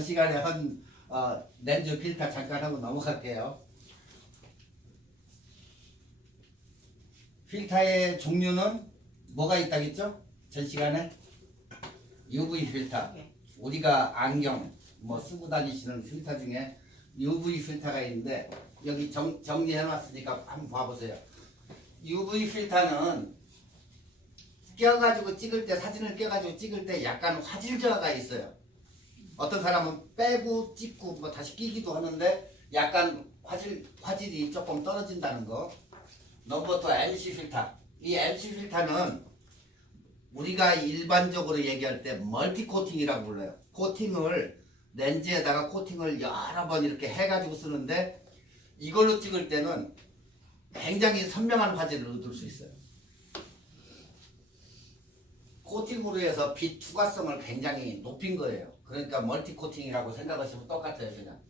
시간에 렌즈 필터 잠깐 하고 넘어갈게요. 필터의 종류는 뭐가 있다겠죠? 전 시간에 UV 필터. 우리가 안경 뭐 쓰고 다니시는 필터 중에 UV 필터가 있는데 여기 정리해 놨으니까 한번 봐보세요. UV 필터는 껴가지고 찍을 때, 사진을 껴가지고 찍을 때 약간 화질 저하가 있어요. 어떤 사람은 빼고 찍고 뭐 다시 끼기도 하는데 약간 화질이 조금 떨어진다는 거. 넘버 2 MC 필터. 이 MC 필터는 우리가 일반적으로 얘기할 때 멀티 코팅이라고 불러요. 코팅을 렌즈에다가 코팅을 여러 번 이렇게 해가지고 쓰는데 이걸로 찍을 때는 굉장히 선명한 화질을 얻을 수 있어요. 코팅으로 해서 빛 투과성을 굉장히 높인 거예요. 그러니까 멀티 코팅이라고 생각하시면 똑같아요, 그냥.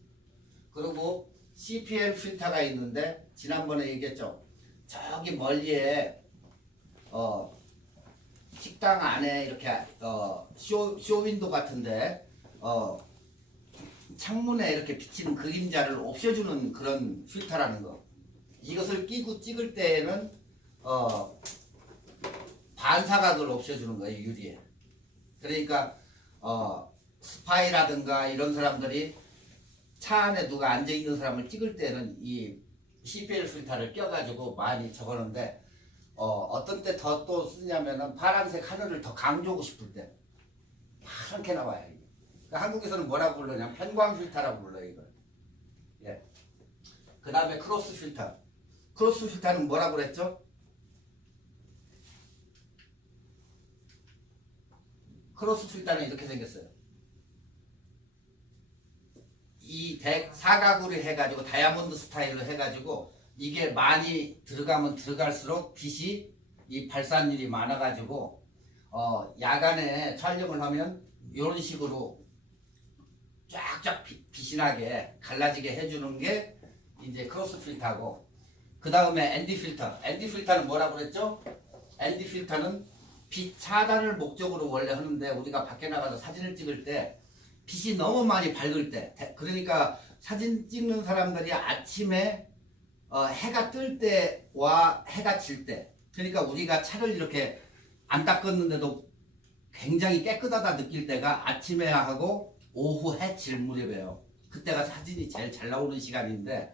그리고 CPL 필터가 있는데 지난번에 얘기했죠. 저기 멀리에 식당 안에 이렇게 쇼윈도 같은데 창문에 이렇게 비치는 그림자를 없애주는 그런 필터라는 거. 이것을 끼고 찍을 때에는 반사각을 없애주는 거예요, 유리에. 그러니까 스파이라든가 이런 사람들이 차 안에 누가 앉아있는 사람을 찍을 때는 이 CPL 필터를 껴가지고 많이 적었는데 어떤 때 더 또 쓰냐면은 파란색 하늘을 더 강조하고 싶을 때 파랗게 나와요. 그러니까 한국에서는 뭐라고 부르냐면 편광 필터라고 불러요, 이걸. 예. 그 다음에 크로스 필터. 크로스 필터는 뭐라고 그랬죠? 크로스 필터는 이렇게 생겼어요. 이 사각으로 해가지고 다이아몬드 스타일로 해가지고 이게 많이 들어가면 들어갈수록 빛이 이 발산율이 많아가지고 야간에 촬영을 하면 이런 식으로 쫙쫙 빛이 나게 갈라지게 해주는 게 이제 크로스 필터고, 그 다음에 ND 필터. ND 필터는 뭐라고 그랬죠? ND 필터는 빛 차단을 목적으로 원래 하는데 우리가 밖에 나가서 사진을 찍을 때 빛이 너무 많이 밝을 때, 그러니까 사진 찍는 사람들이 아침에 해가 뜰 때와 해가 질 때, 그러니까 우리가 차를 이렇게 안 닦았는데도 굉장히 깨끗하다 느낄 때가 아침에 하고 오후 해 질 무렵이에요. 그때가 사진이 제일 잘 나오는 시간인데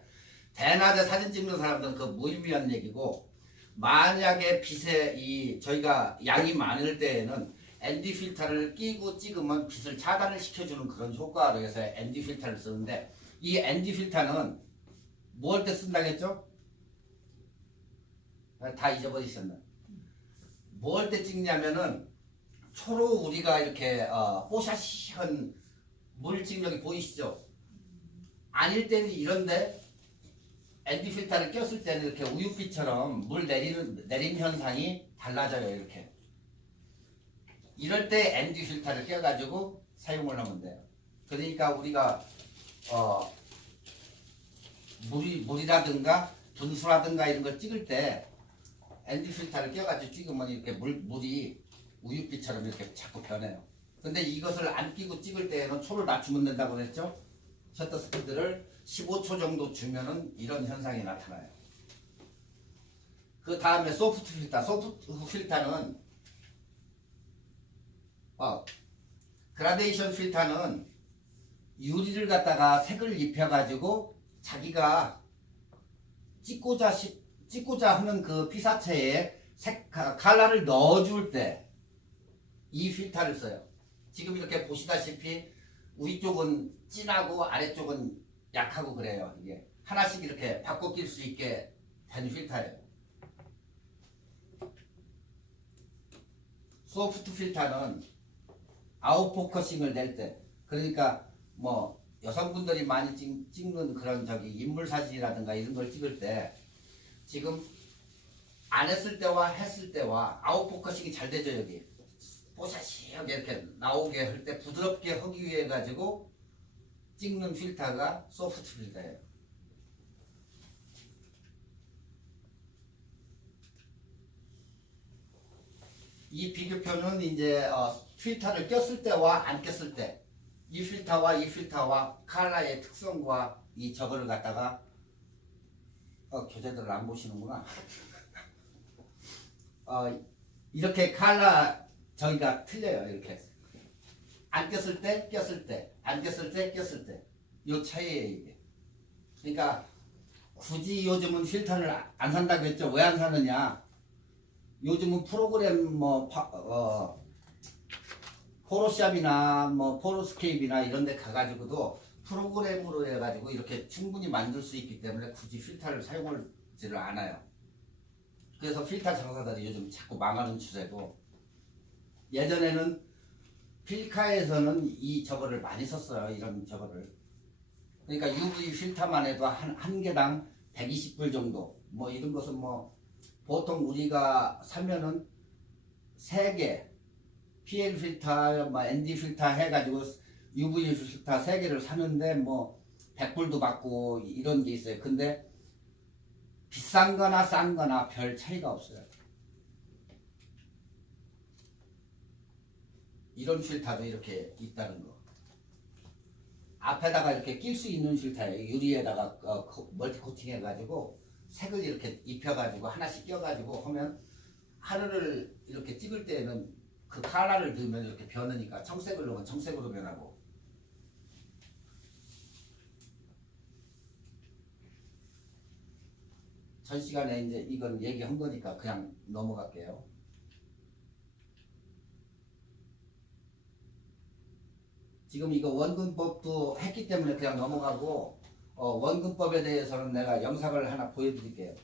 대낮에 사진 찍는 사람들은 그 무의미한 얘기고, 만약에 빛에 저희가 양이 많을 때에는 ND 필터를 끼고 찍으면 빛을 차단을 시켜주는 그런 효과로 해서 ND 필터를 쓰는데, 이 ND 필터는 뭐 할 때 쓴다고 했죠? 다 잊어버리셨나? 뭐 할 때 찍냐면은 초로 우리가 이렇게 뽀샤시한 물 찍력이 보이시죠? 아닐 때는 이런데 ND 필터를 꼈을 때는 이렇게 우윳빛처럼 물 내림 현상이 달라져요. 이렇게. 이럴 때 ND 필터를 껴가지고 사용을 하면 돼요. 그러니까 우리가 물이라든가 분수라든가 이런 걸 찍을 때 ND 필터를 껴가지고 찍으면 이렇게 물이 우윳빛처럼 이렇게 자꾸 변해요. 근데 이것을 안 끼고 찍을 때에는 초를 낮추면 된다고 그랬죠? 셔터 스피드를 15초 정도 주면은 이런 현상이 나타나요. 그 다음에 소프트 필터. 소프트 필터는 그라데이션 필터는 유리를 갖다가 색을 입혀가지고 자기가 찍고자 하는 그 피사체에 컬러를 넣어줄 때 이 필터를 써요. 지금 이렇게 보시다시피 위쪽은 진하고 아래쪽은 약하고 그래요. 이게 하나씩 이렇게 바꿔 낄 수 있게 된 필터예요. 소프트 필터는 아웃포커싱을 낼 때, 그러니까 뭐 여성분들이 많이 찍는 그런 인물 사진이라든가 이런 걸 찍을 때 지금 안 했을 때와 했을 때와 아웃포커싱이 잘 되죠. 여기 뽀샤시하게 이렇게 나오게 할 때 부드럽게 하기 위해 가지고 찍는 필터가 소프트 필터예요. 이 비교표는 이제 필터를 꼈을 때와 안 꼈을 때 이 필터와 이 필터와 칼라의 특성과 이 저거를 갖다가 교재들을 안 보시는구나. 이렇게 칼라 저기가 틀려요. 이렇게 안 꼈을 때, 꼈을 때, 안 꼈을 때, 꼈을 때, 요 차이예요 이게. 그러니까 굳이 요즘은 필터를 안 산다고 했죠. 왜 안 사느냐? 요즘은 프로그램 포토샵이나 포토스케이프나 이런 데 가가지고도 프로그램으로 해가지고 이렇게 충분히 만들 수 있기 때문에 굳이 필터를 사용하지를 않아요. 그래서 필터 장사들이 요즘 자꾸 망하는 추세고, 예전에는 필카에서는 이 저거를 많이 썼어요. 이런 저거를. 그러니까 UV 필터만 해도 한 개당 120불 정도. 이런 것은 보통 우리가 사면은 3개 PL 필터, ND 필터 해가지고 UV 필터 3개를 사는데 100불도 받고 이런 게 있어요. 근데 비싼 거나 싼 거나 별 차이가 없어요. 이런 필터도 이렇게 있다는 거. 앞에다가 이렇게 낄 수 있는 필터예요. 유리에다가 멀티 코팅 해가지고 색을 이렇게 입혀가지고 하나씩 껴가지고 하면 하늘을 이렇게 찍을 때에는 그 컬러를 넣으면 이렇게 변하니까 청색을 넣으면 청색으로 변하고. 전 시간에 이제 이건 얘기한 거니까 그냥 넘어갈게요. 지금 이거 원근법도 했기 때문에 그냥 넘어가고, 원근법에 대해서는 내가 영상을 하나 보여드릴게요.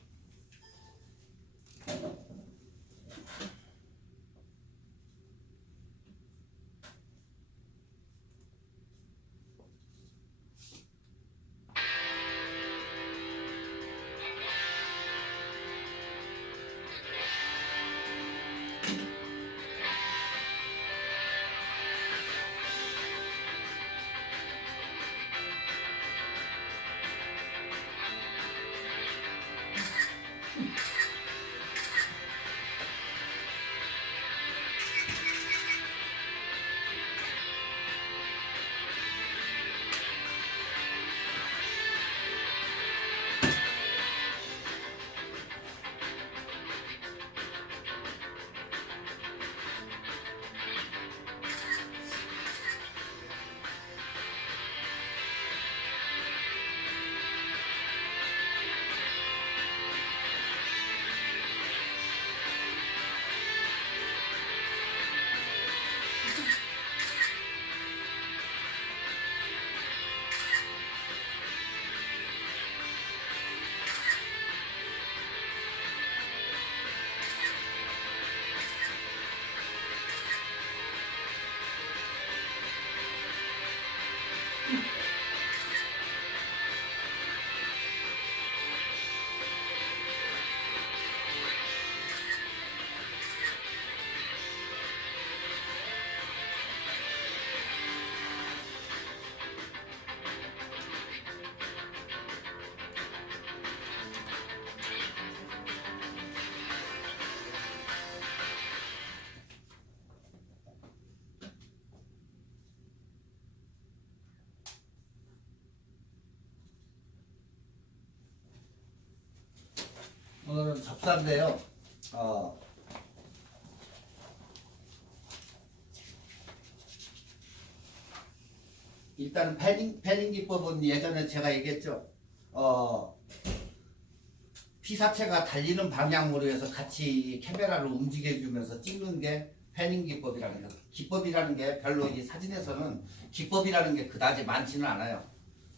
오늘은 접사인데요. 일단은 패닝 기법은 예전에 제가 얘기했죠. 피사체가 달리는 방향으로 해서 같이 카메라를 움직여주면서 찍는 게 패닝 기법이라는 거. 기법이라는 게 별로 이 사진에서는 기법이라는 게 그다지 많지는 않아요.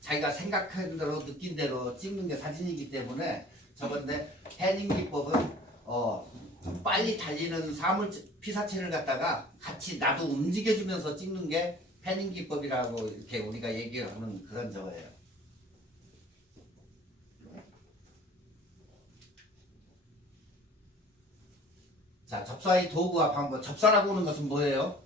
자기가 생각한 대로 느낀 대로 찍는 게 사진이기 때문에 저건데, 패닝 기법은 빨리 달리는 피사체를 갖다가 같이 나도 움직여주면서 찍는 게 패닝 기법이라고 이렇게 우리가 얘기하는 그런 저거예요. 자, 접사의 도구와 방법. 접사라고 하는 것은 뭐예요?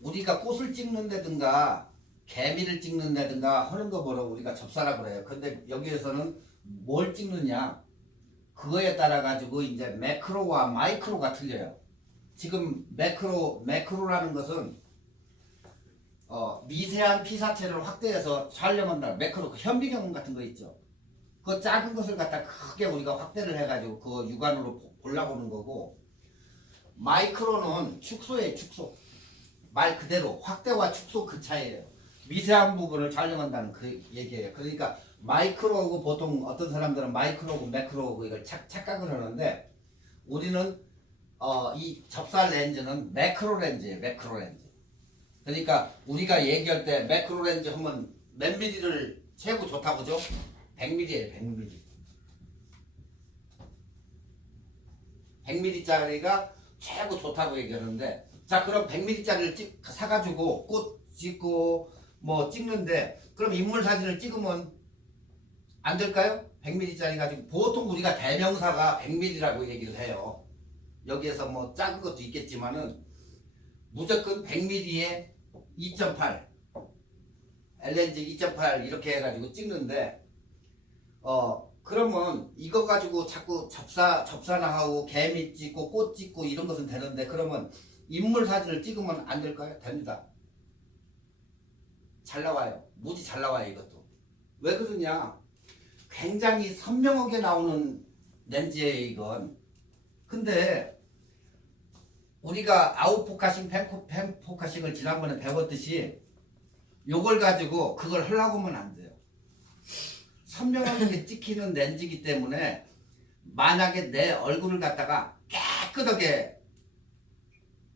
우리가 꽃을 찍는다든가 개미를 찍는다든가 하는 거 보러 우리가 접사라고 그래요. 근데 여기에서는 뭘 찍느냐, 그거에 따라 가지고 이제 매크로와 마이크로가 틀려요. 지금 매크로라는 것은 미세한 피사체를 확대해서 촬영한다. 매크로 그 현미경 같은 거 있죠. 그 작은 것을 갖다 크게 우리가 확대를 해가지고 그 육안으로 골라보는 거고, 마이크로는 축소예요. 축소. 말 그대로 확대와 축소 그 차이예요. 미세한 부분을 촬영한다는 그 얘기예요. 그러니까 마이크로고, 보통 어떤 사람들은 마이크로고 매크로고 이걸 착각을 하는데, 우리는 이 접사 렌즈는 매크로 렌즈예요. 매크로 렌즈. 그러니까 우리가 얘기할 때 매크로 렌즈 하면 몇 미리를 최고 좋다고 죠? 100mm예요. 100mm. 100mm짜리가 최고 좋다고 얘기하는데, 자 그럼 100mm짜리를 사가지고 꽃 찍고 뭐 찍는데, 그럼 인물 사진을 찍으면 안 될까요? 100mm짜리 가지고 보통 우리가 대명사가 100mm라고 얘기를 해요. 여기에서 뭐 작은 것도 있겠지만은 무조건 100mm에 2.8 렌즈 2.8 이렇게 해가지고 찍는데, 그러면 이거 가지고 자꾸 접사나 하고 개미 찍고 꽃 찍고 이런 것은 되는데, 그러면 인물 사진을 찍으면 안 될까요? 됩니다. 잘 나와요. 무지 잘 나와요. 이것도. 왜 그러냐? 굉장히 선명하게 나오는 렌즈예요, 이건. 근데 우리가 아웃포카싱, 펜포카싱을 지난번에 배웠듯이 요걸 가지고 그걸 하려고 하면 안 돼요. 선명하게 찍히는 렌즈이기 때문에, 만약에 내 얼굴을 갖다가 깨끗하게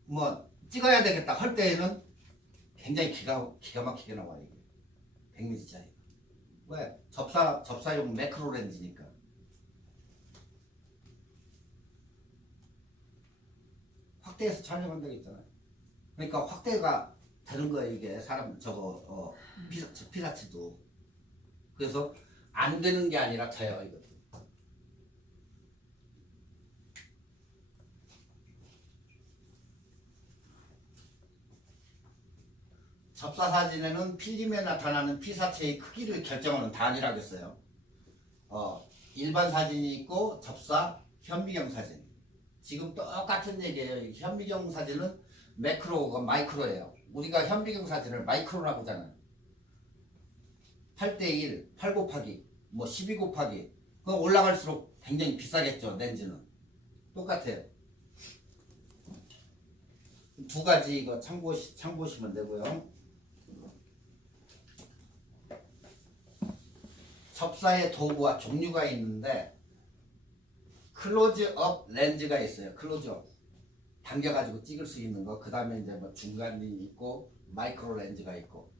뭐 찍어야 되겠다 할 때에는 굉장히 기가 막히게 나와요. 이게 100mm짜리. 왜? 접사용 매크로 렌즈니까. 확대해서 촬영한다고 했잖아요. 그러니까 확대가 되는 거예요. 이게 사람 저거 피사체도. 그래서 안 되는 게 아니라 돼요. 이것도. 접사 사진에는 필름에 나타나는 피사체의 크기를 결정하는 단위라고 했어요. 일반 사진이 있고 접사, 현미경 사진. 지금 똑같은 얘기예요. 현미경 사진은 매크로가 마이크로예요. 우리가 현미경 사진을 마이크로라고 하잖아요. 8:1, 8 곱하기, 뭐 12 곱하기. 그거 올라갈수록 굉장히 비싸겠죠, 렌즈는. 똑같아요. 두 가지 이거 참고하시면 되고요. 접사의 도구와 종류가 있는데, 클로즈업 렌즈가 있어요. 클로즈업. 당겨가지고 찍을 수 있는 거. 그 다음에 이제 뭐 중간이 있고, 마이크로 렌즈가 있고.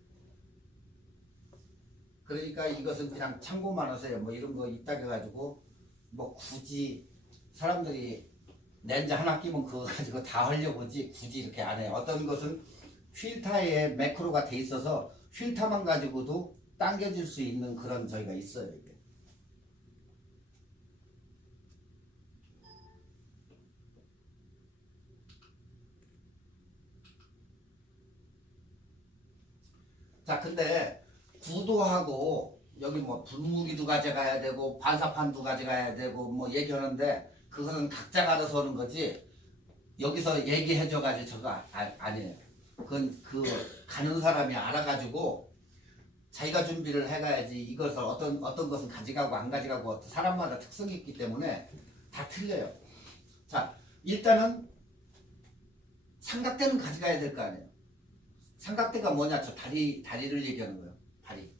그러니까 이것은 그냥 참고만 하세요. 뭐 이런 거 있다고 해가지고, 뭐 굳이 사람들이 렌즈 하나 끼면 그거 가지고 다 하려고 하지, 굳이 이렇게 안 해요. 어떤 것은 필터에 매크로가 돼 있어서 필터만 가지고도 당겨질 수 있는 그런 저희가 있어요. 이게. 자, 근데 구도하고 여기 뭐 분무기도 가져가야 되고 반사판도 가져가야 되고 뭐 얘기하는데, 그것은 각자가 알아서 하는 거지 여기서 얘기해줘 가지고 저거 아니에요. 그건 그 가는 사람이 알아가지고 자기가 준비를 해가야지. 이것을 어떤 것은 가져가고 안 가져가고 사람마다 특성이 있기 때문에 다 틀려요. 자, 일단은 삼각대는 가져가야 될 거 아니에요. 삼각대가 뭐냐? 저 다리를 얘기하는 거예요. 다리.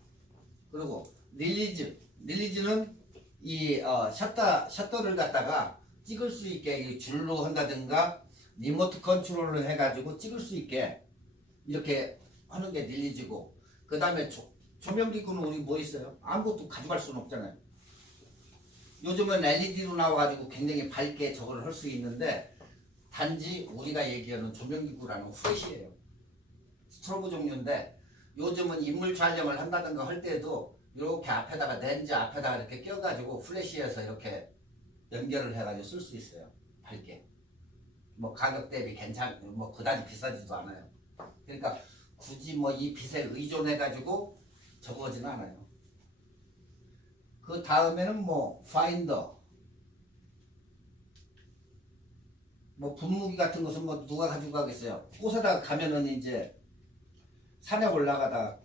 그리고 릴리즈는 이 셔터를 갖다가 찍을 수 있게 이 줄로 한다든가 리모트 컨트롤을 해가지고 찍을 수 있게 이렇게 하는 게 릴리즈고, 그 다음에 조명기구는 우리 뭐 있어요? 아무것도 가져갈 수는 없잖아요. 요즘은 LED로 나와가지고 굉장히 밝게 저걸 할 수 있는데, 단지 우리가 얘기하는 조명기구라는 후레쉬예요. 스트로브 종류인데, 요즘은 인물 촬영을 한다든가 할 때도 이렇게 앞에다가 렌즈 앞에다가 이렇게 껴가지고 플래시해서 이렇게 연결을 해가지고 쓸 수 있어요. 밝게. 뭐 가격 대비 뭐 그다지 비싸지도 않아요. 그러니까 굳이 뭐 이 빛에 의존해가지고 저거 하지는 않아요. 그 다음에는 뭐 파인더, 뭐 분무기 같은 것은 뭐 누가 가지고 가겠어요. 꽃에다가 가면은 이제 산에 올라가다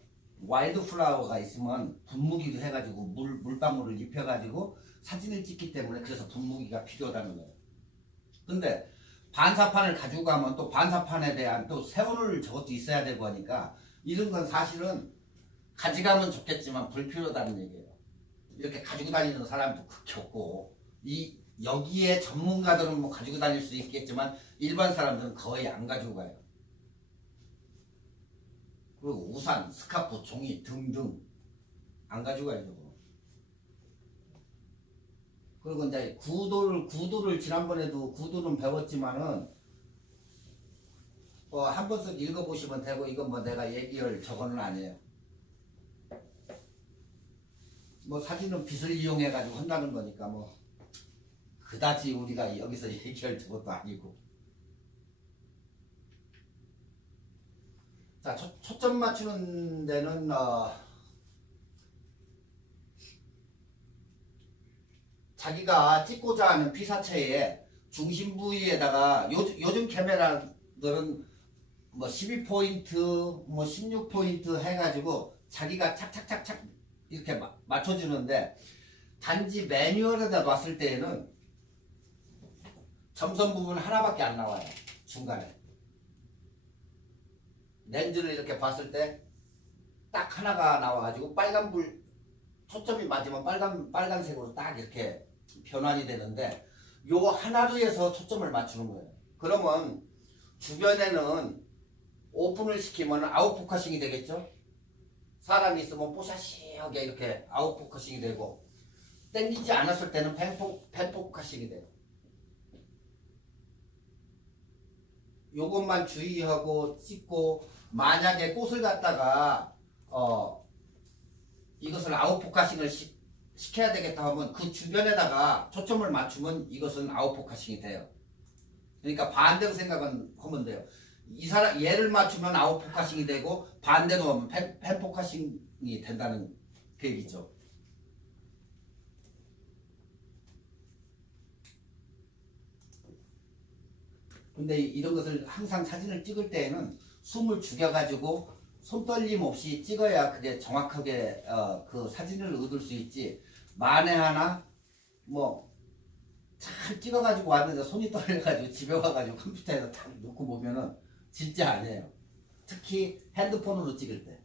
와일드 플라워가 있으면 분무기도 해가지고 물방울을 입혀가지고 사진을 찍기 때문에 그래서 분무기가 필요하다는 거예요. 근데 반사판을 가지고 가면 또 반사판에 대한 또 세월을 저것도 있어야 되고 하니까 이런 건 사실은 가져가면 좋겠지만 불필요하다는 얘기예요. 이렇게 가지고 다니는 사람도 극히 없고 여기에 전문가들은 뭐 가지고 다닐 수 있겠지만 일반 사람들은 거의 안 가지고 가요. 그리고 우산, 스카프, 종이 등등 안 가지고 가요. 저거. 그리고 이제 구도를 지난번에도 구도는 배웠지만은 한 번씩 읽어보시면 되고 이건 뭐 내가 얘기할 저거는 아니에요. 뭐 사진은 빛을 이용해 가지고 한다는 거니까 뭐 그다지 우리가 여기서 얘기할 저것도 아니고. 자, 초점 맞추는 데는 자기가 찍고자 하는 피사체의 중심 부위에다가 요즘 카메라들은 뭐 12포인트, 뭐 16포인트 해가지고 자기가 착착착착 이렇게 맞춰주는데 단지 매뉴얼에다 놨을 때에는 점선 부분 하나밖에 안 나와요. 중간에. 렌즈를 이렇게 봤을 때 딱 하나가 나와가지고 빨간불 초점이 맞으면 빨간색으로 딱 이렇게 변환이 되는데 요 하나로해서 초점을 맞추는 거예요. 그러면 주변에는 오픈을 시키면 아웃포커싱이 되겠죠. 사람이 있으면 뽀샤시하게 이렇게 아웃포커싱이 되고 땡기지 않았을 때는 펜포커싱이 돼요. 요것만 주의하고 찍고 만약에 꽃을 갖다가 이것을 아웃포커싱을 시켜야 되겠다 하면 그 주변에다가 초점을 맞추면 이것은 아웃포커싱이 돼요. 그러니까 반대로 생각은 하면 돼요. 이 사람 얘를 맞추면 아웃포커싱이 되고 반대로 하면 펜포커싱이 된다는 그 얘기죠. 근데 이런 것을 항상 사진을 찍을 때에는 숨을 죽여가지고 손떨림 없이 찍어야 그게 정확하게 그 사진을 얻을 수 있지. 만에 하나 뭐 잘 찍어가지고 왔는데 손이 떨려가지고 집에 와가지고 컴퓨터에서 딱 놓고 보면은 진짜 아니에요. 특히 핸드폰으로 찍을 때.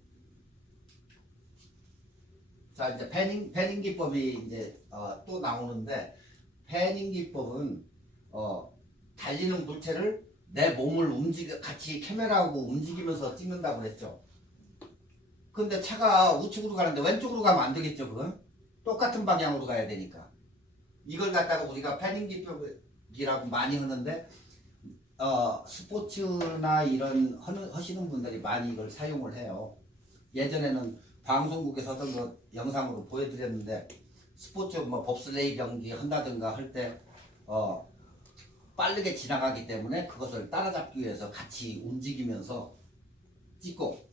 자, 이제 패닝 기법이 이제 또 나오는데 패닝 기법은 달리는 물체를 내 몸을 같이 카메라하고 움직이면서 찍는다고 그랬죠. 근데 차가 우측으로 가는데 왼쪽으로 가면 안 되겠죠. 그건 똑같은 방향으로 가야 되니까. 이걸 갖다가 우리가 패닝 기법이라고 많이 하는데 스포츠나 이런 하시는 분들이 많이 이걸 사용을 해요. 예전에는 방송국에서 어떤 거 영상으로 보여드렸는데 스포츠 뭐 법슬레이 경기 한다든가 할 때 빠르게 지나가기 때문에 그것을 따라잡기 위해서 같이 움직이면서 찍고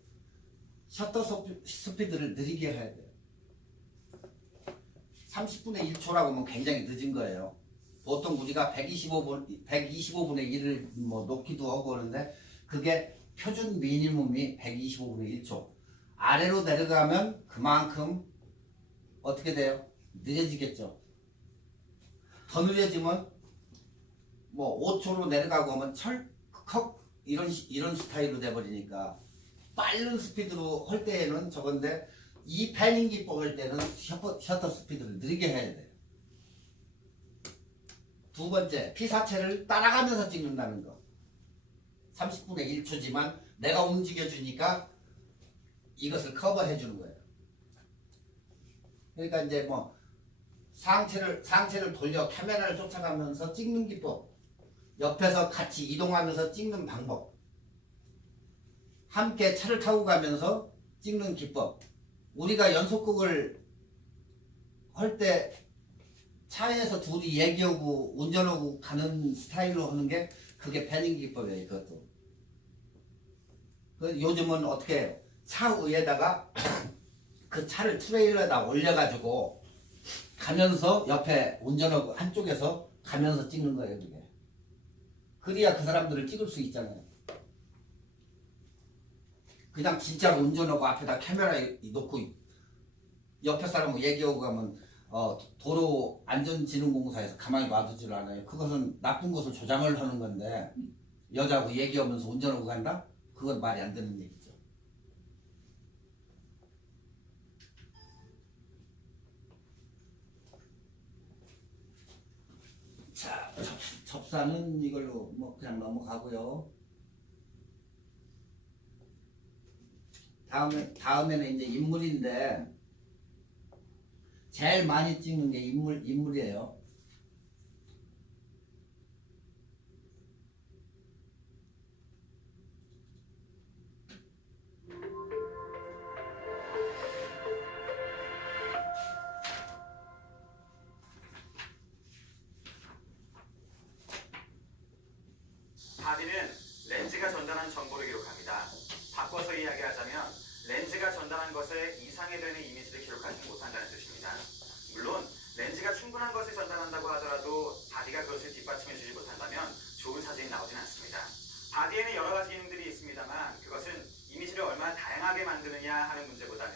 셔터 스피드를 느리게 해야 돼요. 30분의 1초라고 하면 굉장히 늦은 거예요. 보통 우리가 125분의 1을 뭐 놓기도 하고 그러는데 그게 표준 미니멈이 125분의 1초. 아래로 내려가면 그만큼 어떻게 돼요? 느려지겠죠. 더 느려지면 뭐 5초로 내려가고 하면 철컥 이런 스타일로 돼버리니까 빠른 스피드로 할 때에는 저건데 이 패닝 기법 할 때는 셔터 스피드를 느리게 해야 돼요. 두 번째, 피사체를 따라가면서 찍는다는 거. 30분의 1초지만 내가 움직여주니까 이것을 커버해 주는 거예요. 그러니까 이제 뭐 상체를 돌려 카메라를 쫓아가면서 찍는 기법, 옆에서 같이 이동하면서 찍는 방법, 함께 차를 타고 가면서 찍는 기법. 우리가 연속극을 할 때 차에서 둘이 얘기하고 운전하고 가는 스타일로 하는 게 그게 패닝 기법이에요. 그것도. 요즘은 어떻게 해요? 차 위에다가 그 차를 트레일러에다 올려가지고 가면서 옆에 운전하고 한쪽에서 가면서 찍는 거예요. 그게. 그래야 그 사람들을 찍을 수 있잖아요. 그냥 진짜로 운전하고 앞에다 카메라 놓고 옆에 사람하고 얘기하고 가면 도로 안전진흥공사에서 가만히 놔두질 않아요. 그것은 나쁜 것을 조장을 하는 건데 여자하고 얘기하면서 운전하고 간다? 그건 말이 안 되는 얘기죠. 자, 접사는 이걸로 뭐 그냥 넘어가고요. 다음에는 이제 인물인데 제일 많이 찍는 게 인물이에요. 바디는 렌즈가 전달한 정보를 기록합니다. 바꿔서 이야기하자면 렌즈가 전달한 것에 이상이 되는 이미지를 기록하지 못한다는 뜻입니다. 물론 렌즈가 충분한 것을 전달한다고 하더라도 바디가 그것을 뒷받침해주지 못한다면 좋은 사진이 나오진 않습니다. 바디에는 여러 가지 기능들이 있습니다만 그것은 이미지를 얼마나 다양하게 만드느냐 하는 문제보다는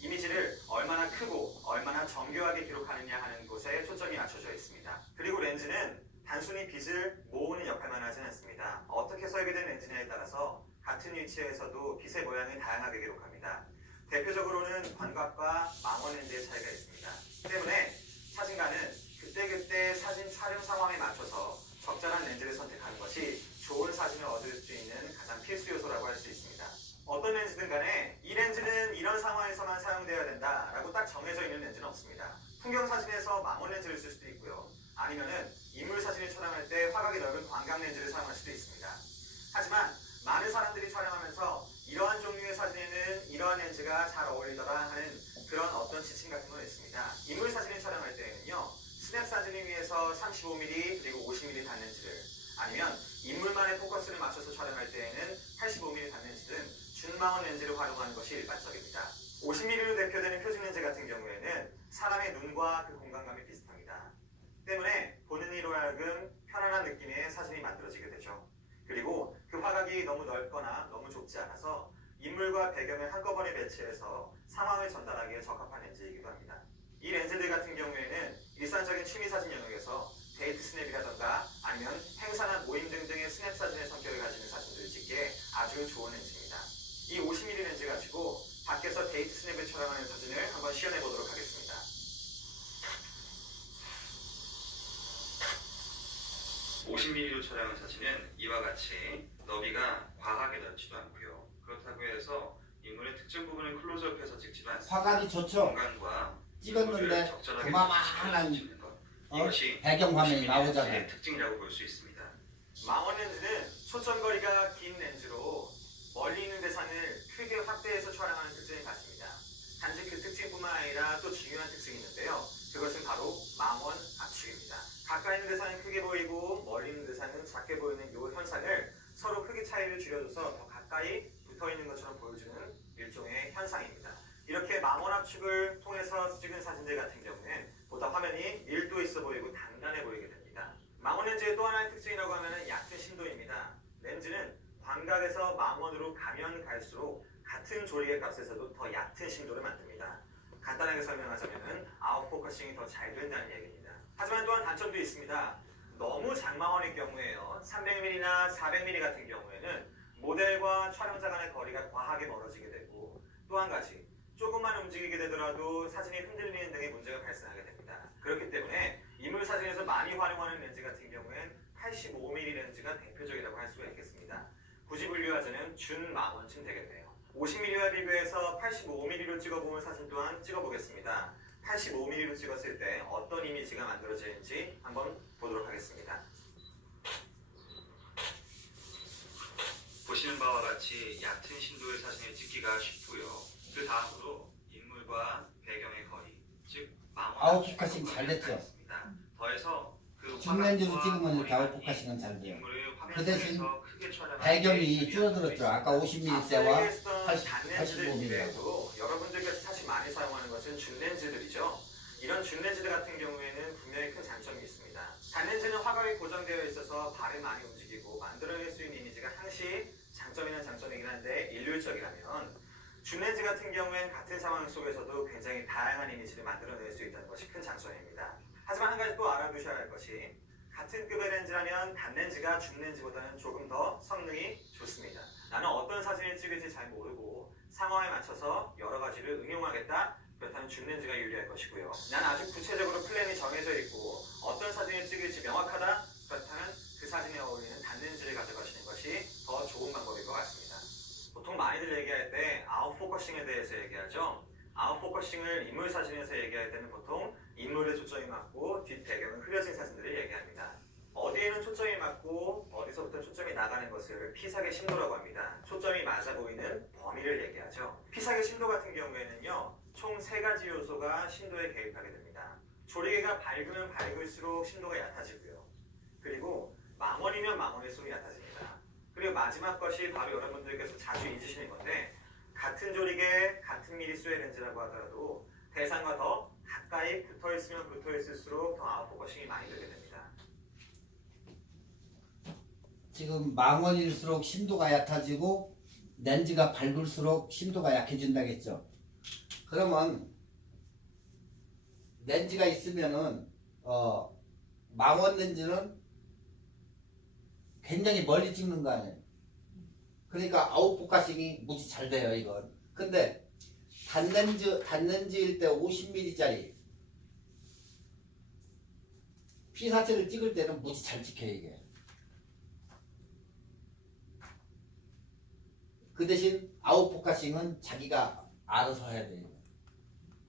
이미지를 얼마나 크고 얼마나 정교하게 기록하느냐 하는 곳에 초점이 맞춰져 있습니다. 그리고 렌즈는 단순히 빛을 모으는 역할만 하진 않습니다. 어떻게 설계된 렌즈냐에 따라서 같은 위치에서도 빛의 모양을 다양하게 기록합니다. 대표적으로는 광각과 망원 렌즈의 차이가 있습니다. 때문에 사진가는 그때그때 사진 촬영 상황에 맞춰서 적절한 렌즈를 선택하는 것이 좋은 사진을 얻을 수 있는 가장 필수 요소라고 할 수 있습니다. 어떤 렌즈든 간에 이 렌즈는 이런 상황에서만 사용되어야 된다라고 딱 정해져 있는 렌즈는 없습니다. 풍경 사진에서 망원 렌즈를 쓸 수도 있고요. 아니면은 인물 사진을 촬영할 때 화각이 넓은 광각 렌즈를 사용할 수도 있습니다. 하지만 많은 사람들이 촬영하면서 이러한 종류의 사진에는 이러한 렌즈가 잘 어울리더라 하는 그런 어떤 지침 같은 건 있습니다. 인물 사진을 촬영할 때에는요. 스냅 사진을 위해서 35mm 그리고 50mm 단렌즈를 아니면 인물만의 포커스를 맞춰서 촬영할 때에는 85mm 단렌즈 등 준망원 렌즈를 활용하는 것이 일반적입니다. 50mm로 대표되는 표준 렌즈 같은 경우에는 사람의 눈과 그 공간감이 비슷합니다. 때문에 보는 이로 하여금 편안한 느낌의 사진이 만들어지게 되죠. 그리고 그 화각이 너무 넓거나 너무 좁지 않아서 인물과 배경을 한꺼번에 배치해서 상황을 전달하기에 적합한 렌즈이기도 합니다. 이 렌즈들 같은 경우에는 일상적인 취미 사진 영역에서 데이트 스냅이라던가 아니면 행사나 모임 등등의 스냅 사진의 성격을 가지는 사진들을 찍기에 아주 좋은 렌즈입니다. 이 50mm 렌즈 가지고 밖에서 데이트 스냅을 촬영하는 사진을 한번 시연해 보도록 하겠습니다. 50mm로 촬영한 사진은 이와 같이 너비가 과하게 넓지도 않고요. 그렇다고 해서 인물의 특정 부분을 클로즈업해서 찍지도 않습니다. 화각이 좋죠. 공간과 찍었는데 적절하게 그만한 찍는 것. 이것이 배경 화면이 50mm 나오잖아요. 렌즈의 특징이라고 볼 수 있습니다. 망원 렌즈는 초점거리가 긴 렌즈로 멀리 있는 대상을 크게 확대해서 촬영하는 특징을 갖습니다. 단지 그 특징뿐만 아니라 또 중요한 특징이 있는데요. 그것은 바로 망원 압축입니다. 가까이 있는 대상은 크게 보이고 멀리 있는 대상은 작게 보이는 이 현상을 서로 크기 차이를 줄여줘서 더 가까이 붙어있는 것처럼 보여주는 일종의 현상입니다. 이렇게 망원 압축을 통해서 찍은 사진들 같은 경우는 보다 화면이 밀도 있어 보이고 단단해 보이게 됩니다. 망원 렌즈의 또 하나의 특징이라고 하면 얕은 심도입니다. 렌즈는 광각에서 망원으로 가면 갈수록 같은 조리개 값에서도 더 얕은 심도를 만듭니다. 간단하게 설명하자면 아웃포커싱이 더 잘 된다는 얘기입니다. 하지만 또한 단점도 있습니다. 너무 장망원일 경우에요. 300mm나 400mm 같은 경우에는 모델과 촬영자 간의 거리가 과하게 멀어지게 되고 또 한 가지 조금만 움직이게 되더라도 사진이 흔들리는 등의 문제가 발생하게 됩니다. 그렇기 때문에 인물 사진에서 많이 활용하는 렌즈 같은 경우엔 85mm 렌즈가 대표적이라고 할 수가 있겠습니다. 굳이 분류하자면 준망원쯤 되겠네요. 50mm와 비교해서 85mm로 찍어보는 사진 또한 찍어보겠습니다. 85mm로 찍었을 때 어떤 이미지가 만들어지는지 한번 보도록 하겠습니다. 보시는 바와 같이 얕은 심도의 사진을 찍기가 쉽고요. 그 다음으로 인물과 배경의 거리, 즉 망원 아웃포커싱 잘 됐죠. 더해서 그 줌렌즈로 찍으면 이렇게 아웃포커싱은 잘 돼요. 그 대신 배경이 배경이 줄어들었죠. 아까 50mm 때와 85mm. 외에도 여러분들께서 사실 많이 사용하는 것은 줌렌즈들이죠. 이런 줌렌즈들 같은 경우에는 분명히 큰 장점이 있습니다. 단렌즈는 화각이 고정되어 있어서 발을 많이 움직이고 만들어낼 수 있는 이미지가 항시 장점이란 장점이긴 한데 일률적이라면 줌렌즈 같은 경우엔 같은 상황 속에서도 굉장히 다양한 이미지를 만들어낼 수 있다는 것이 큰 장점입니다. 하지만 한 가지 또 알아두셔야 할 것이 같은 급의 렌즈라면 단렌즈가 줌렌즈보다는 조금 더 성능이 좋습니다. 나는 어떤 사진을 찍을지 잘 모르고 상황에 맞춰서 여러 가지를 응용하겠다. 그렇다면 줌렌즈가 유리할 것이고요. 난 아주 구체적으로 플랜이 정해져 있고 어떤 사진을 찍을지 명확하다. 그렇다면 그 사진에 어울리는 단렌즈를 가져가시는 것이 더 좋은 방법일 것 같습니다. 보통 많이들 얘기할 때 아웃포커싱에 대해서 얘기하죠. 아웃포커싱을 인물 사진에서 얘기할 때는 보통 인물에 초점이 맞고 뒷 배경은 흐려진 사진들을 얘기합니다. 어디에는 초점이 맞고 어디서부터 초점이 나가는 것을 피사계 심도라고 합니다. 초점이 맞아 보이는 범위를 얘기하죠. 피사계 심도 같은 경우에는요, 총 3가지 요소가 심도에 개입하게 됩니다. 조리개가 밝으면 밝을수록 심도가 얕아지고요. 그리고 망원이면 망원일수록 얕아집니다. 그리고 마지막 것이 바로 여러분들께서 자주 잊으시는 건데, 같은 조리개, 같은 미리수의 렌즈라고 하더라도 대상과 더 가까이 붙어있으면 붙어있을수록 더 아웃포커싱이 많이 되게 됩니다. 지금 망원일수록 심도가 얕아지고 렌즈가 밝을수록 심도가 약해진다겠죠. 그러면 렌즈가 있으면은 망원 렌즈는 굉장히 멀리 찍는 거 아니에요. 그러니까 아웃포커싱이 무지 잘 돼요, 이건. 근데 단렌즈일 때 50mm짜리 P4를 찍을 때는 무지 잘 찍혀요, 이게. 그 대신 아웃포커싱은 자기가 알아서 해야 돼요.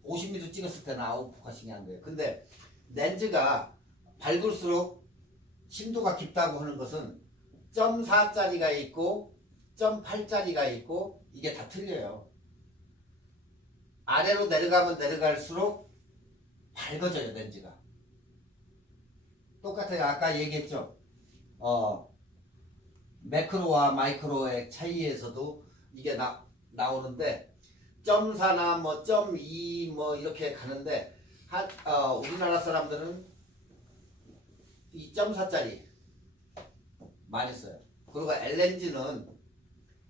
50mm 찍었을 때는 아웃포커싱이 안 돼요. 근데 렌즈가 밝을수록 심도가 깊다고 하는 것은 0.4짜리가 있고 0.8짜리가 있고 이게 다 틀려요. 아래로 내려가면 내려갈수록 밝아져요, 렌즈가. 똑같아요. 아까 얘기했죠. 매크로와 마이크로의 차이에서도 이게 나오는데 0.4나 뭐 0.2 뭐 이렇게 가는데 우리나라 사람들은 이 0.4짜리 많이 써요. 그리고 L렌즈는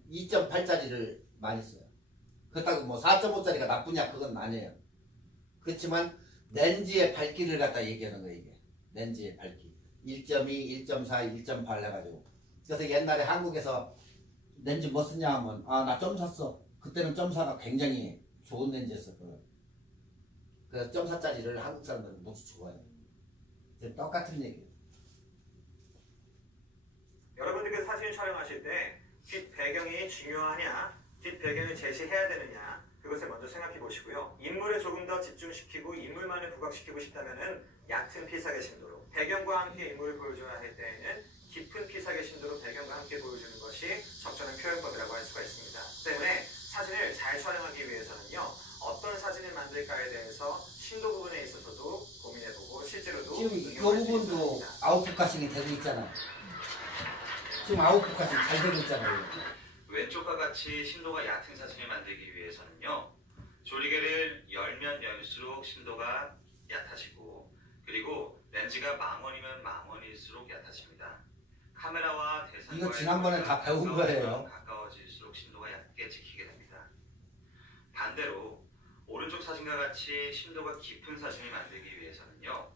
2.8짜리를 많이 써요. 그렇다고 뭐 4.5짜리가 나쁘냐 그건 아니에요. 그렇지만 렌즈의 밝기를 갖다 얘기하는 거예요. 이게 렌즈의 밝기 1.2, 1.4, 1.8 해가지고. 그래서 옛날에 한국에서 렌즈 뭐 쓰냐 하면 나 점 샀어. 그때는 점 4가 굉장히 좋은 렌즈였었거든. 그래서 점 4짜리를 한국 사람들은 무지 좋아해요. 똑같은 얘기예요. 여러분들께서 사진을 촬영하실 때 뒷 배경이 중요하냐, 뒷 배경을 제시해야 되느냐, 그것을 먼저 생각해 보시고요. 인물에 조금 더 집중시키고 인물만을 부각시키고 싶다면은 얕은 피사계 심도로, 배경과 함께 인물을 보여줘야 할 때에는 깊은 피사계 심도로 배경과 함께 보여주는 것이 적절한 표현법이라고 할 수가 있습니다. 때문에 사진을 잘 촬영하기 위해서는요, 어떤 사진을 만들까에 대해서 심도 부분에 있어서도 고민해보고 실제로도 지금 이 응용할 수 부분도 있습니다. 아웃포커싱이 되고 있잖아요. 지금 아웃포커싱 잘 되고 있잖아요. 왼쪽과 같이 심도가 얕은 사진을 만들기 위해서는요, 조리개를 열면 열수록 심도가 얕아지고, 그리고 렌즈가 망원이면 망원일수록 얕아집니다. 카메라와 대상과의 이거 지난번에 다 배운 거예요. 가까워질수록 심도가 얕게 찍히게 됩니다. 반대로 오른쪽 사진과 같이 심도가 깊은 사진을 만들기 위해서는요,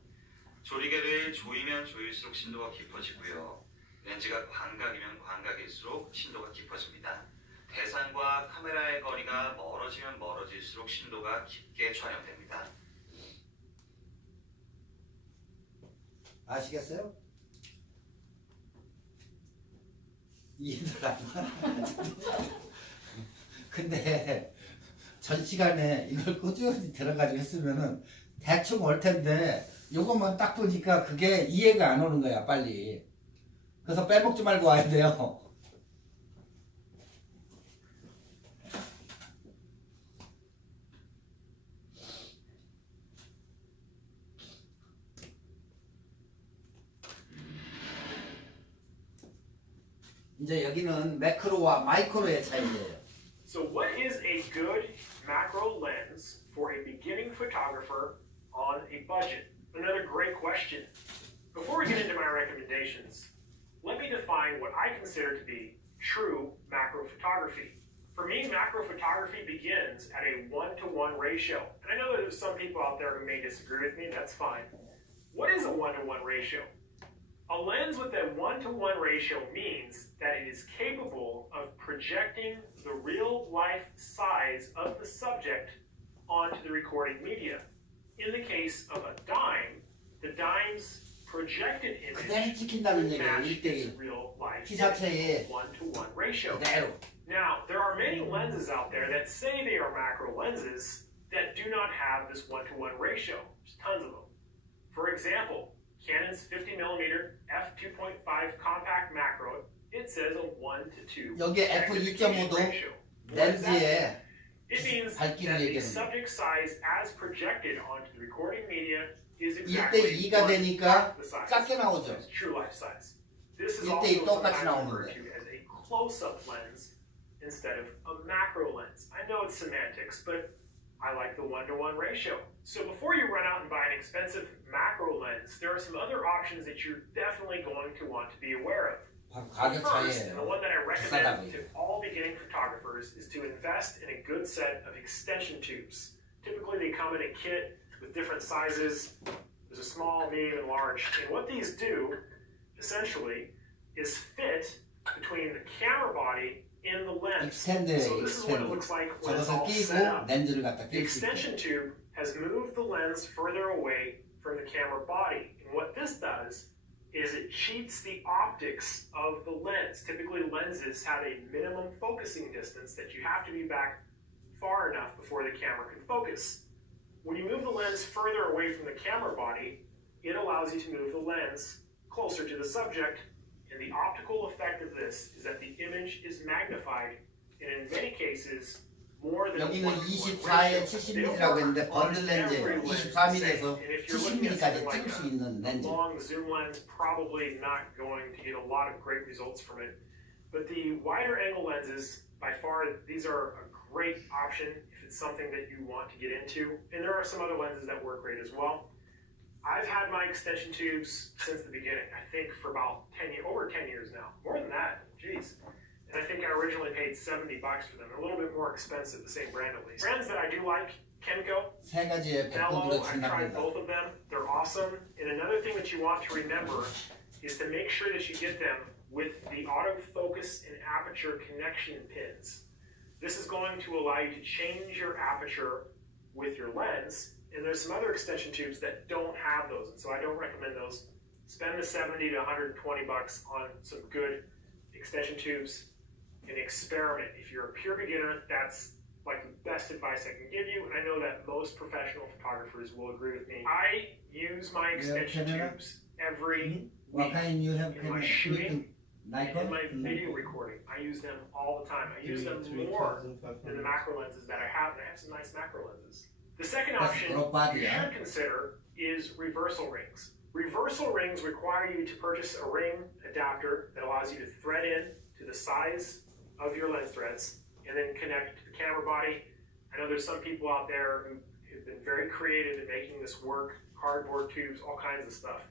조리개를 조이면 조일수록 심도가 깊어지고요, 렌즈가 광각이면 광각일수록 심도가 깊어집니다. 대상과 카메라의 거리가 멀어지면 멀어질수록 심도가 깊게 촬영됩니다. 아시겠어요? 이해들 안 가. 근데 전 시간에 이걸 꾸준히 들어가지고 했으면은 대충 올 텐데 요것만 딱 보니까 그게 이해가 안 오는 거야, 빨리. 그래서 빼먹지 말고 와야 돼요. 이제 여기는 매크로와 마이크로의 차이예요. So what is a good macro lens for a beginning photographer on a budget? Another great question. Before we get into my recommendations, let me define what I consider to be true macro photography. For me, macro photography begins at a 1-to-1 ratio. And I know that there's some people out there who may disagree with me, that's fine. What is a 1-to-1 ratio? A lens with a 1-to-1 ratio means that it is capable of projecting the real life size of the subject onto the recording media. In the case of a dime, the dime's projected 그대로 image 찍힌다는 would 얘기예요. match its 1대1 real life 키 자체에 1-to-1 ratio. 그대로. Now, there are many lenses out there that say they are macro lenses that do not have this 1-to-1 ratio. There's tons of them. For example, Canon's 50mm f2.5 compact macro, it says a 1-to-2 여기 magnification f2.5도 ratio. What does that mean? 렌즈에 It means 밝기를 that the 얘기하는 거예요. subject size as projected onto the recording media is exactly 1대2가 되니까 the size. 작게 나오죠. It's true life size. This is 1대2 also 똑같이 sometimes referred 나오는데. to as a close-up lens instead of a macro lens. I know it's semantics, but I like the 1-to-1 ratio. So before you run out and buy an expensive macro lens, there are some other options that you're definitely going to want to be aware of. 바로 가격 First, and the 차이예요. one that I recommend 비싸다고요. to all beginning photographers is to invest in a good set of extension tubes. Typically they come in a kit with different sizes. There's a small, medium, and large. And what these do, essentially, is fit between the camera body and the lens. 익스텐드예요. So this is what it 익스텐드. looks like when it's 저것을 all set 끼고 up. 렌즈를 갖다 The 낄 수 있게. extension tube has moved the lens further away from the camera body. And what this does is it cheats the optics of the lens. Typically lenses have a minimum focusing distance that you have to be back far enough before the camera can focus. When you move the lens further away from the camera body, it allows you to move the lens closer to the subject, and the optical effect of this is that the image is magnified, and in many cases, more than 여기는 1-to-1 24에 ratio. 70mm라고 했는데 번들 렌즈 Every lens 24mm에서 and if you're looking at 70mm까지 something like 찍을 수 a 있는 렌즈. long zoom lens, probably not going to get a lot of great results from it. But the wider angle lenses, by far, these are a great option if it's something that you want to get into. And there are some other lenses that work great as well. I've had my extension tubes since the beginning. I think for about 10 years, over 10 years now. More than that, geez. And I think I originally paid $70 for them. They're a little bit more expensive, the same brand at least. Brands that I do like, Kenko, 세 가지의 Bello, 100%로 I've tried 준답니다. both of them. They're awesome. And another thing that you want to remember is to make sure that you get them with the autofocus and aperture connection pins. This is going to allow you to change your aperture with your lens. And there's some other extension tubes that don't have those. And so I don't recommend those. Spend the $70 to $120 on some good extension tubes and experiment. If you're a pure beginner, that's like the best advice I can give you, and I know that most professional photographers will agree with me. I use my extension camera? tubes every What kind you have? in my shooting and in Nikon? my video recording. I use them all the time. I use them more than the macro lenses that I have, and I have some nice macro lenses. The second That's option crop body, you huh? should consider is reversal rings. Reversal rings require you to purchase a ring adapter that allows you to thread in to the size of your lens threads and then connect to the camera body. I know there's some people out there who have been very creative in making this work, cardboard tubes, all kinds of stuff.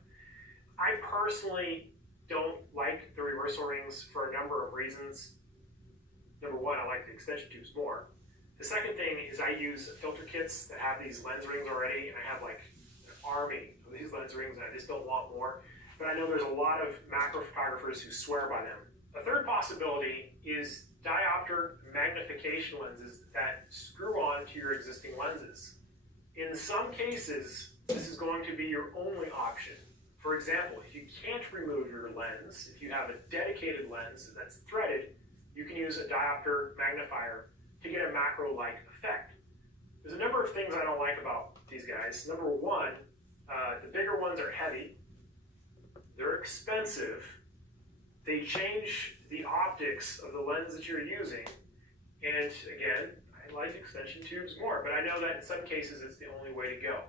I personally don't like the reversal rings for a number of reasons. Number one, I like the extension tubes more. The second thing is I use filter kits that have these lens rings already, and I have like an army of these lens rings, and I just don't want more. But I know there's a lot of macro photographers who swear by them. A third possibility is diopter magnification lenses that screw on to your existing lenses. In some cases, this is going to be your only option. For example, if you can't remove your lens, if you have a dedicated lens that's threaded, you can use a diopter magnifier to get a macro-like effect. There's a number of things I don't like about these guys. Number one, the bigger ones are heavy, they're expensive, they change the optics of the lens that you're using, and again, I like extension tubes more, but I know that in some cases it's the only way to go.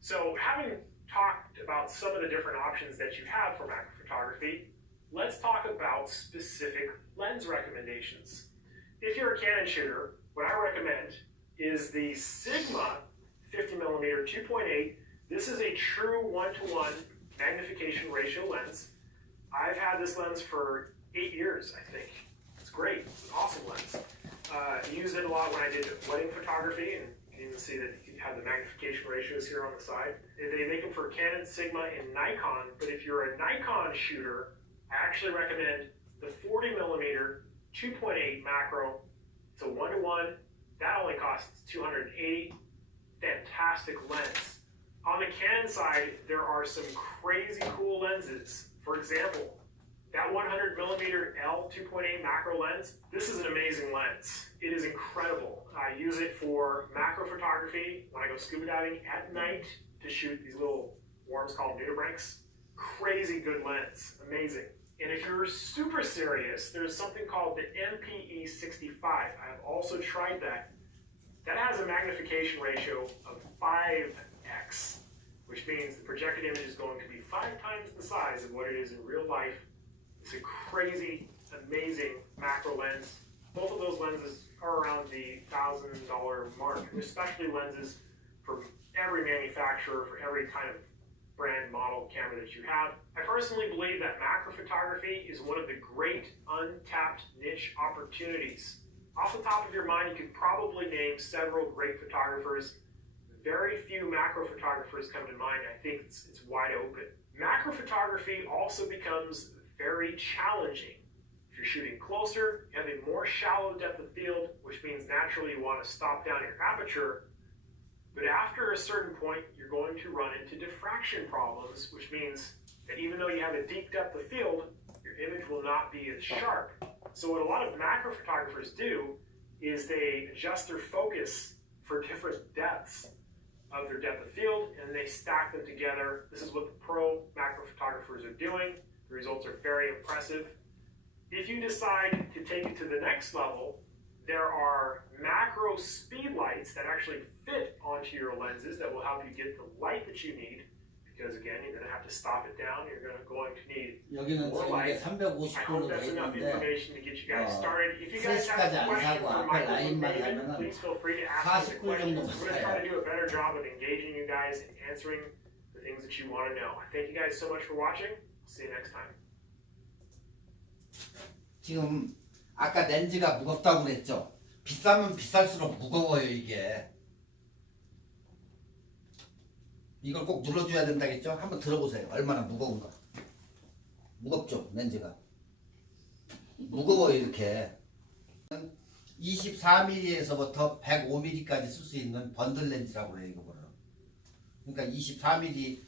So having talked about some of the different options that you have for macro photography, let's talk about specific lens recommendations. If you're a Canon shooter, what I recommend is the Sigma 50mm 2.8. This is a true 1-to-1 magnification ratio lens. I've had this lens for 8 years, I think. great. It's an awesome lens. I used it a lot when I did wedding photography, and you can even see that you have the magnification ratios here on the side. They make them for Canon, Sigma, and Nikon, but if you're a Nikon shooter, I actually recommend the 40mm 2.8 macro. It's a 1:1. That only costs $280. Fantastic lens. On the Canon side, there are some crazy cool lenses. For example, that 100mm L 2.8 macro lens, this is an amazing lens. It is incredible. I use it for macro photography when I go scuba diving at night to shoot these little worms called nudibranchs. Crazy good lens, amazing. And if you're super serious, there's something called the MPE 65. I have also tried that. That has a magnification ratio of 5x, which means the projected image is going to be 5 times the size of what it is in real life. It's a crazy, amazing macro lens. Both of those lenses are around the $1,000 mark. There's specialty lenses for every manufacturer, for every kind of brand model camera that you have. I personally believe that macro photography is one of the great untapped niche opportunities. Off the top of your mind, you could probably name several great photographers. Very few macro photographers come to mind. I think it's wide open. Macro photography also becomes very challenging. If you're shooting closer, you have a more shallow depth of field, which means naturally you want to stop down your aperture. But after a certain point, you're going to run into diffraction problems, which means that even though you have a deep depth of field, your image will not be as sharp. So what a lot of macro photographers do is they adjust their focus for different depths of their depth of field, and they stack them together. This is what the pro macro photographers are doing. The results are very impressive. If you decide to take it to the next level, there are macro speed lights that actually fit onto your lenses that will help you get the light that you need. Because again, you're going to have to stop it down. You're going to need 여기는 more 지금 이게 light. I hope 350도로 that's 돼 enough 있는데 information to get you guys started. If you guys 3시까지 have 안 questions 사고 for 앞에 Michael and 라인만 David, 가면은 please feel free to ask me the 40불 questions. 정도만 We're going to try to 사요. do a better job of engaging you guys and answering the things that you want to know. I thank you guys so much for watching. See you next time. 지금 아까 렌즈가 무겁다고 그랬죠. 비싸면 비쌀수록 무거워요 이게. 이걸 꼭 눌러줘야 된다겠죠? 한번 들어보세요. 얼마나 무거운가. 무겁죠 렌즈가. 무거워요 이렇게. 24mm에서부터 105mm까지 쓸 수 있는 번들 렌즈라고 해요 이거를. 그러니까 24mm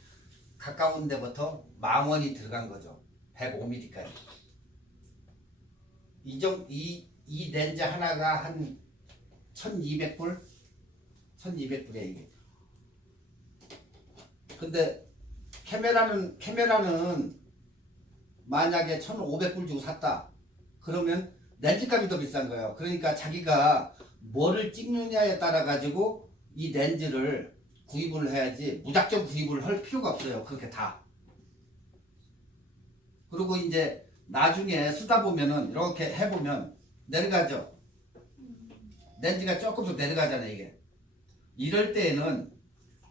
가까운 데부터 10,000원이 들어간 거죠. 105mm까지. 이 렌즈 하나가 한 1,200불? 1,200불이야 이게. 근데 카메라는 만약에 1,500불 주고 샀다. 그러면 렌즈값이 더 비싼 거예요. 그러니까 자기가 뭐를 찍느냐에 따라 가지고 이 렌즈를 구입을 해야지 무작정 구입을 할 필요가 없어요. 그렇게 다. 그리고 이제 나중에 쓰다 보면은 이렇게 해보면 내려가죠. 렌즈가 조금 더 내려가잖아요 이게. 이럴 때에는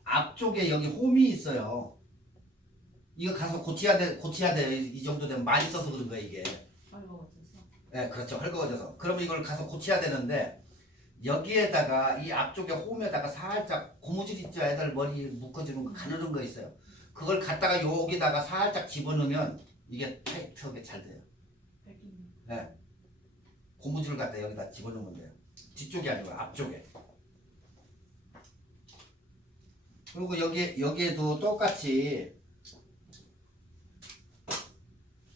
앞쪽에 여기 홈이 있어요. 이거 가서 고쳐야 돼요. 이 정도 되면 많이 써서 그런 거예요 이게. 네, 그렇죠. 헐거워져서. 그러면 이걸 가서 고쳐야 되는데 여기에다가 이 앞쪽에 홈에다가 살짝 고무줄 있죠. 애들 머리 묶어주는 거 가누는 거 있어요. 그걸 갖다가 여기다가 살짝 집어넣으면 이게 타이트하게 잘 돼요. 네. 고무줄을 갖다 여기다 집어넣으면 돼요. 뒤쪽이 아니고 앞쪽에. 그리고 여기에도 똑같이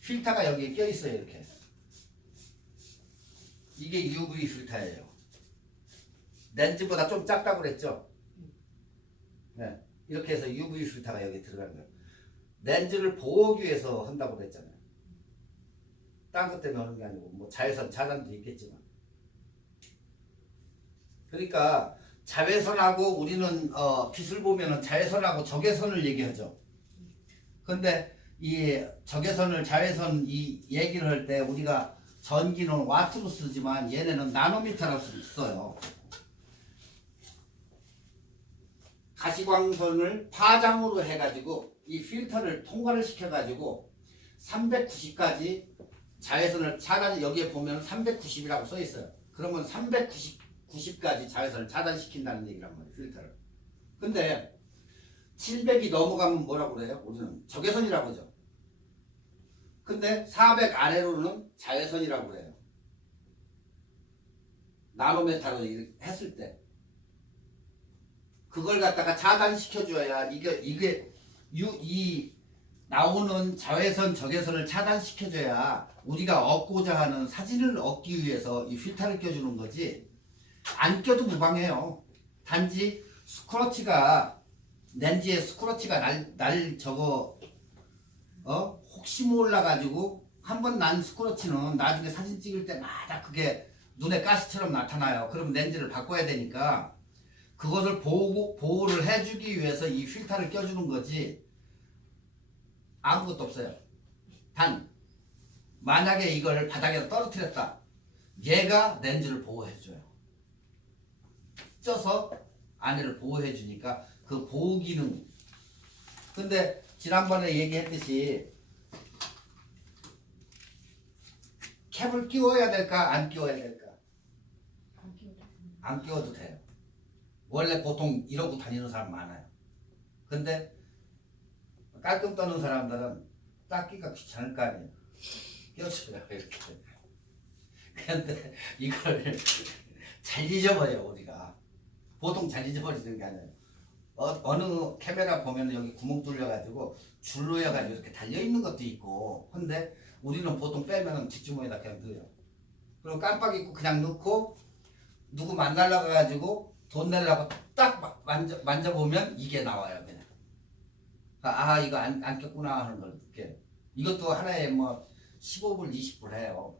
필터가 여기에 껴있어요 이렇게. 이게 UV 필터예요. 렌즈보다 좀 작다고 그랬죠? 네. 이렇게 해서 UV 필터가 여기 들어가는 거예요. 렌즈를 보호하기 위해서 한다고 그랬잖아요. 딴 것 때문에 하는 게 아니고 뭐 자외선 차단도 있겠지만. 그러니까 자외선하고 우리는 빛을 보면은 자외선하고 적외선을 얘기하죠. 근데 이 적외선을 자외선 이 얘기를 할 때 우리가 전기는 와트로 쓰지만 얘네는 나노미터라고 써요. 가시광선을 파장으로 해가지고 이 필터를 통과를 시켜가지고 390까지 자외선을 차단, 여기에 보면 390이라고 써 있어요. 그러면 390까지 자외선을 차단시킨다는 얘기란 말이에요, 필터를. 근데 700이 넘어가면 뭐라고 그래요? 우리는 적외선이라고 하죠. 근데 400 아래로는 자외선이라고 그래요. 나노메타로 했을 때. 그걸 갖다가 차단시켜줘야 이게 이 나오는 자외선, 적외선을 차단시켜줘야 우리가 얻고자 하는 사진을 얻기 위해서 이 필터를 껴주는 거지. 안 껴도 무방해요. 단지 스크러치가 렌즈에 스크러치가 혹시 몰라가지고 한번 난 스크러치는 나중에 사진 찍을 때마다 그게 눈에 가시처럼 나타나요. 그럼 렌즈를 바꿔야 되니까 그것을 보호를 해주기 위해서 이 필터를 껴주는 거지 아무것도 없어요. 단 만약에 이걸 바닥에 떨어뜨렸다. 얘가 렌즈를 보호해줘요. 쪄서 안에를 보호해주니까 그 보호 기능. 근데 지난번에 얘기했듯이 캡을 끼워야 될까 안 끼워야 될까? 안 끼워도 돼요. 원래 보통 이러고 다니는 사람 많아요. 근데 깔끔 떠는 사람들은 닦기가 귀찮을 거 아니에요. 끼워줘요 이렇게. 근데 이걸 잘 잊어버려요 우리가. 보통 잘 잊어버리는 게 아니에요. 어느 카메라 보면 여기 구멍 뚫려가지고 줄로여가지고 이렇게 달려있는 것도 있고. 근데 우리는 보통 빼면은 뒷주머니에다 그냥 넣어요. 그리고 깜빡 잊고 그냥 넣고 누구 만나려고 해가지고 돈 내려고 딱 만져보면 이게 나와요 그냥. 아 이거 안 꼈구나 하는 걸 느껴요. 이것도 하나에 뭐 15불 20불 해요.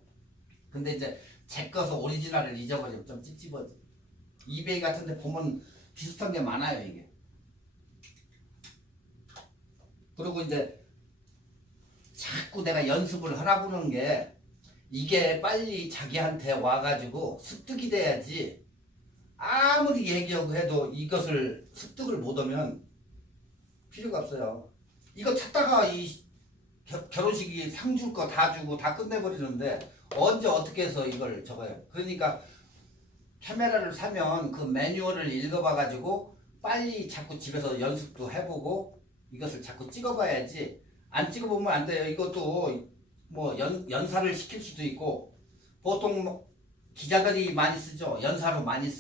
근데 이제 제 거서 오리지널을 잊어버리면 좀 찝찝하지. 이베이 같은 데 보면 비슷한 게 많아요 이게. 그리고 이제 자꾸 내가 연습을 하라고 그러는 게 이게 빨리 자기한테 와가지고 습득이 돼야지. 아무리 얘기하고 해도 이것을 습득을 못하면 필요가 없어요. 이거 찾다가 이 결혼식이 상 줄 거 다 주고 다 끝내버리는데 언제 어떻게 해서 이걸 적어요. 그러니까 카메라를 사면 그 매뉴얼을 읽어봐가지고 빨리 자꾸 집에서 연습도 해보고 이것을 자꾸 찍어봐야지. 안 찍어보면 안 돼요. 이것도 뭐 연사를 시킬 수도 있고 보통 뭐 기자들이 많이 쓰죠. 연사로 많이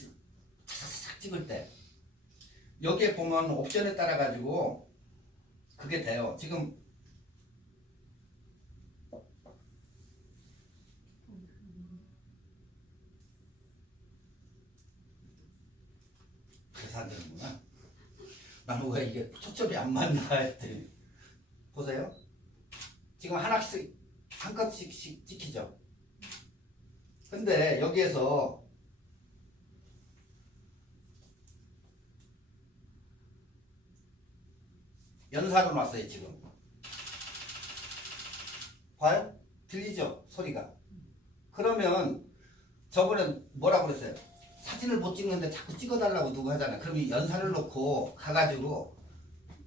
착착 찍을 때 여기에 보면 옵션에 따라 가지고 그게 돼요. 지금 그래서 안 되는구나. 나는 왜 이게 초점이 안 맞나 했더니 보세요. 지금 하나씩 한 컷씩 찍히죠. 근데 여기에서 연사로 놨어요 지금. 봐요? 들리죠? 소리가. 그러면 저번에 뭐라고 그랬어요? 사진을 못 찍는데 자꾸 찍어달라고 누구 하잖아요. 그러면 연사를 놓고 가가지고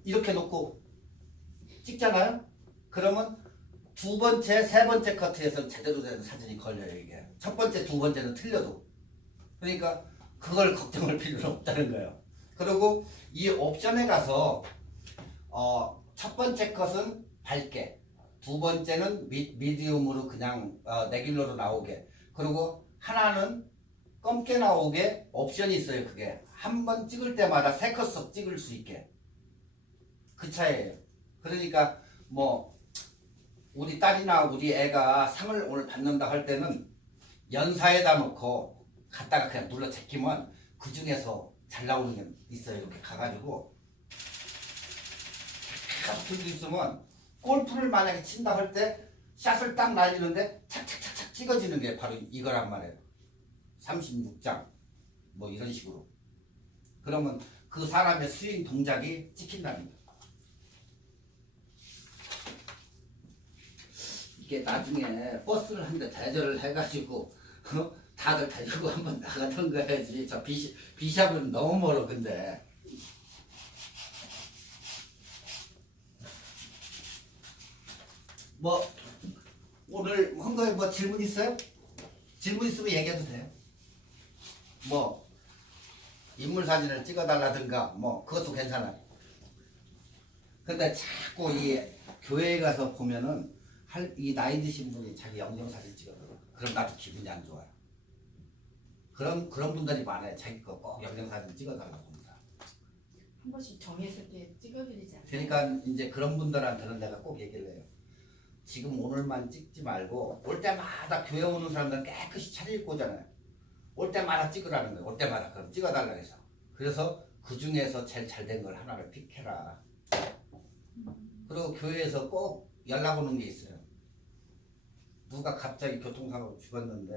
이렇게 놓고 찍잖아요. 그러면 두 번째, 세 번째 커트에서 제대로 된 사진이 걸려요 이게. 첫 번째, 두 번째는 틀려도. 그러니까 그걸 걱정할 필요는 없다는 거예요. 그리고 이 옵션에 가서 첫 번째 컷은 밝게, 두 번째는 미디움으로 그냥 내길로로 나오게, 그리고 하나는 검게 나오게 옵션이 있어요. 그게 한 번 찍을 때마다 세 컷씩 찍을 수 있게. 그 차이에요. 그러니까 뭐 우리 딸이나 우리 애가 상을 오늘 받는다 할 때는 연사에다 놓고 갖다가 그냥 눌러 제끼면 그 중에서 잘 나오는 게 있어요. 이렇게 가가지고 계속 들고 있으면 골프를 만약에 친다 할 때 샷을 딱 날리는데 착착착착 찍어지는 게 바로 이거란 말이에요. 36장 뭐 이런 식으로. 그러면 그 사람의 스윙 동작이 찍힌다는 거예요. 이게 나중에 버스를 한 대 대절을 해가지고 다들 데리고 한번 나가던 거야지. 저 비샵은 너무 멀어. 근데 뭐 오늘 한 거에 뭐 질문 있어요? 질문 있으면 얘기해도 돼요. 뭐 인물 사진을 찍어달라든가 뭐 그것도 괜찮아요. 근데 자꾸 이 교회에 가서 보면은 이 나이 드신 분이 자기 영정 사진 찍어요. 그럼 나도 기분이 안 좋아요. 그런 분들이 많아요. 자기 거 꼭 영정 사진 찍어달라고 합니다. 한 번씩 정했을 때 찍어드리지 않아요? 그러니까 이제 그런 분들한테는 내가 꼭 얘기를 해요. 지금 오늘만 찍지 말고 올 때마다 교회 오는 사람들은 깨끗이 차려입고 오잖아요. 올 때마다 찍으라는 거예요. 올 때마다 그럼 찍어달라고 해서. 그래서 그 중에서 제일 잘 된 걸 하나를 픽해라. 그리고 교회에서 꼭 연락 오는 게 있어요. 누가 갑자기 교통사고로 죽었는데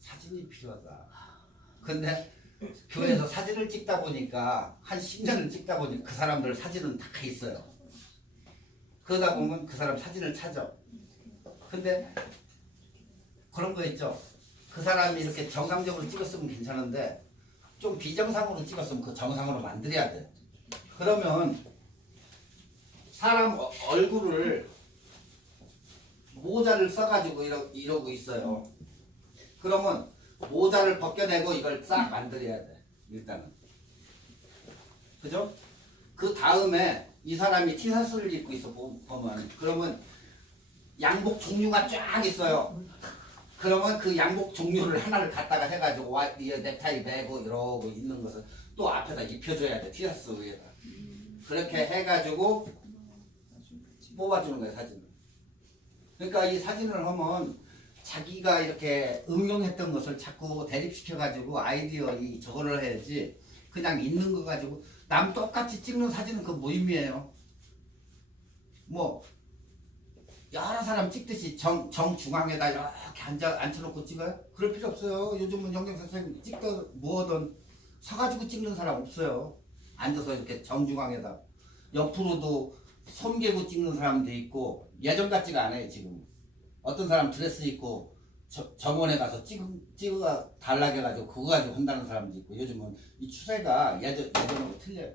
사진이 필요하다. 근데 교회에서 사진을 찍다 보니까 한 10년을 찍다 보니까 그 사람들 사진은 다 있어요. 그러다 보면 그 사람 사진을 찾아. 근데 그런 거 있죠. 그 사람이 이렇게 정상적으로 찍었으면 괜찮은데 좀 비정상으로 찍었으면 그 정상으로 만들어야 돼. 그러면 사람 얼굴을 모자를 써가지고 이러고 있어요. 그러면 모자를 벗겨내고 이걸 싹 만들어야 돼. 일단은. 그죠? 그 다음에 이 사람이 티셔츠를 입고 있어 보면 그러면 양복 종류가 쫙 있어요. 그러면 그 양복 종류를 하나를 갖다가 해가지고 이 넥타이 매고 이러고 있는 것을 또 앞에다 입혀줘야 돼. 티셔츠 위에다. 그렇게 해가지고 뽑아주는 거예요. 사진을. 그러니까 이 사진을 하면 자기가 이렇게 응용했던 것을 자꾸 대립시켜가지고 아이디어 저거를 해야지 그냥 있는 거 가지고 남 똑같이 찍는 사진은 그 무의미해요. 뭐 여러 사람 찍듯이 정중앙에다 이렇게 앉혀놓고 찍어요? 그럴 필요 없어요. 요즘은 영경 선생님 찍든 뭐든 서가지고 찍는 사람 없어요. 앉아서 이렇게 정중앙에다. 옆으로도 손 개고 찍는 사람도 있고 예전 같지가 않아요 지금. 어떤 사람 드레스 입고 정원에 가서 찍어 달라고 해가지고 그거 가지고 한다는 사람도 있고 요즘은 이 추세가 예전하고 틀려요.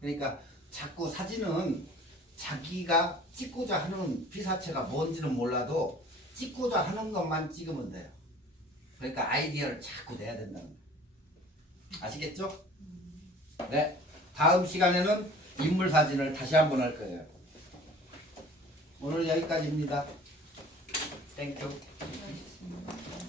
그러니까 자꾸 사진은 자기가 찍고자 하는 피사체가 뭔지는 몰라도 찍고자 하는 것만 찍으면 돼요. 그러니까 아이디어를 자꾸 내야 된다는 거예요. 아시겠죠? 네. 다음 시간에는 인물 사진을 다시 한번 할 거예요. 오늘 여기까지입니다. 땡큐. 수고하셨습니다.